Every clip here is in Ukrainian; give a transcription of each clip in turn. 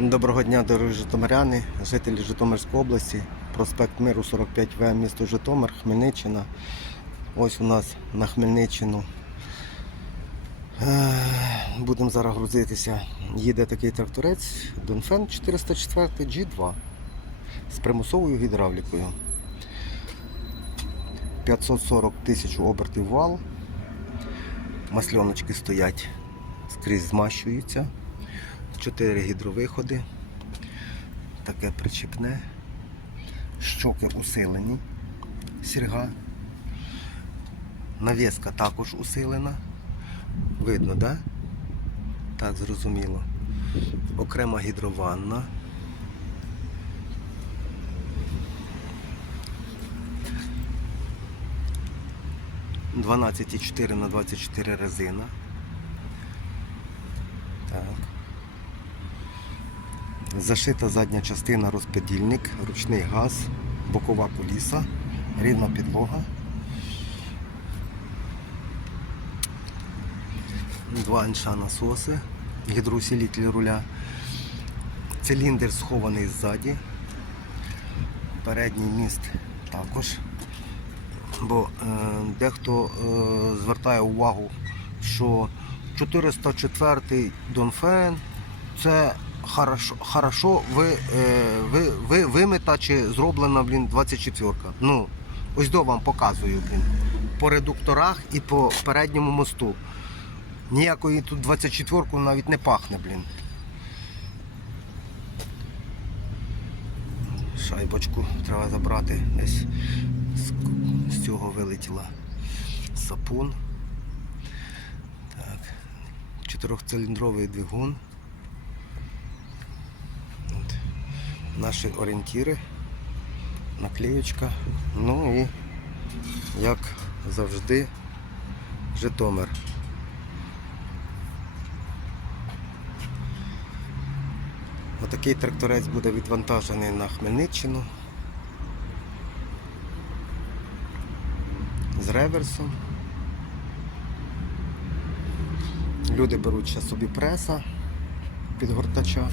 Доброго дня, дорогі житомиряни, жителі Житомирської області, проспект Миру 45В, місто Житомир, Хмельниччина. Ось у нас на Хмельниччину. Е, Будемо зараз грузитися. Їде такий тракторець Донфен 404 G2 з примусовою гідравлікою. 540 тисяч обертів вал. Масльоночки стоять, скрізь змащуються. Чотири гідровиходи. Таке причіпне. Щоки усилені. Сірга. Навіска також усилена. Видно, да? Так, зрозуміло. Окрема гідрованна. Дванадцять і 4 на 24 резина. Так. Зашита задня частина розподільник, ручний газ, бокова куліса, рівна підлога. Два інша насоси, гідроусилитель руля. Циліндр схований ззаді. Передній міст також. Бо е, дехто е, звертає увагу, що 404 Донфен це хорошо, хорошо ви, е, ви, ви, вимита чи зроблена блін, 24-ка. Ну, ось до вам показую, блін. По редукторах і по передньому мосту. Ніякої тут 24-ку навіть не пахне, блін. Шайбочку треба забрати. Десь з, цього вилетіла сапун. Так. Чотирьохциліндровий двигун. Наші орієнтіри, наклеєчка. Ну і як завжди, Житомир. Отакий тракторець буде відвантажений на Хмельниччину з реверсом. Люди беруть ще собі преса підгортача,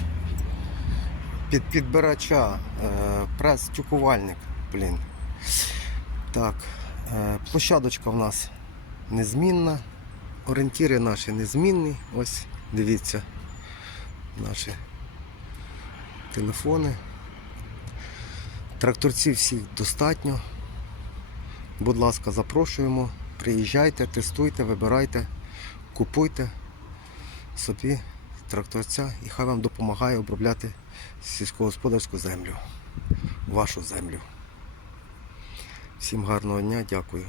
під підбирача, е, прес-тюкувальник, блін. Так, е, площадочка в нас незмінна, орієнтіри наші незмінні. Ось, дивіться, наші телефони. Тракторців всіх достатньо. Будь ласка, запрошуємо. Приїжджайте, тестуйте, вибирайте, купуйте собі тракторця і хай вам допомагає обробляти сільськогосподарську землю, вашу землю. Всім гарного дня, дякую.